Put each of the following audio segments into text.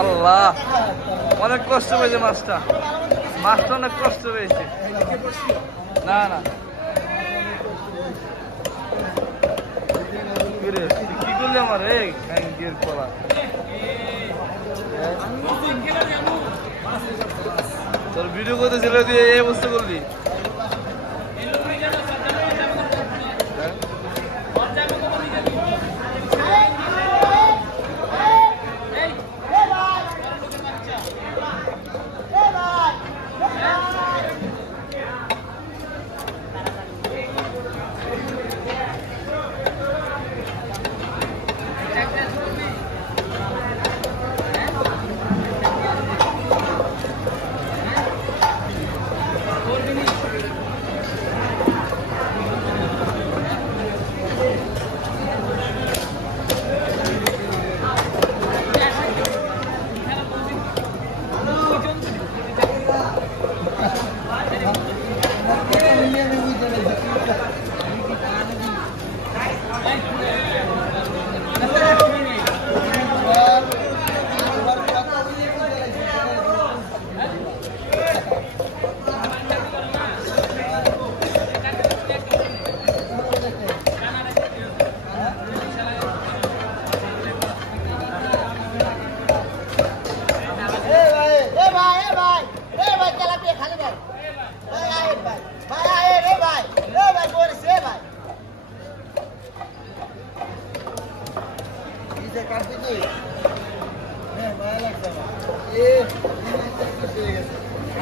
আল্লাহ, অনেক কষ্ট পেয়েছে মাছটা, মাছটা অনেক কষ্ট পেয়েছে। না না, কি করলি আমার এই কলা? তোর ভিডিও করতেছিল দিয়ে এই অবস্থা করলি।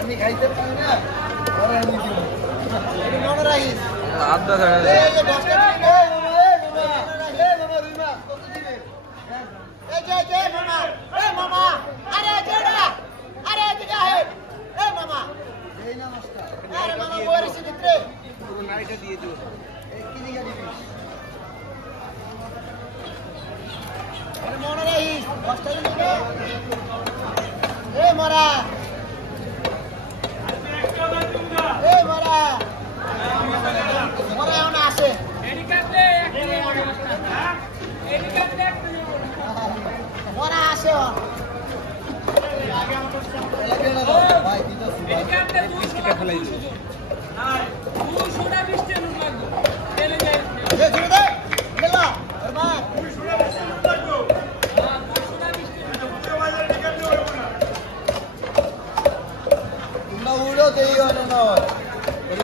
আমি খাইতে পারি না, মনে রাখিস। মনে রাখিস, মরা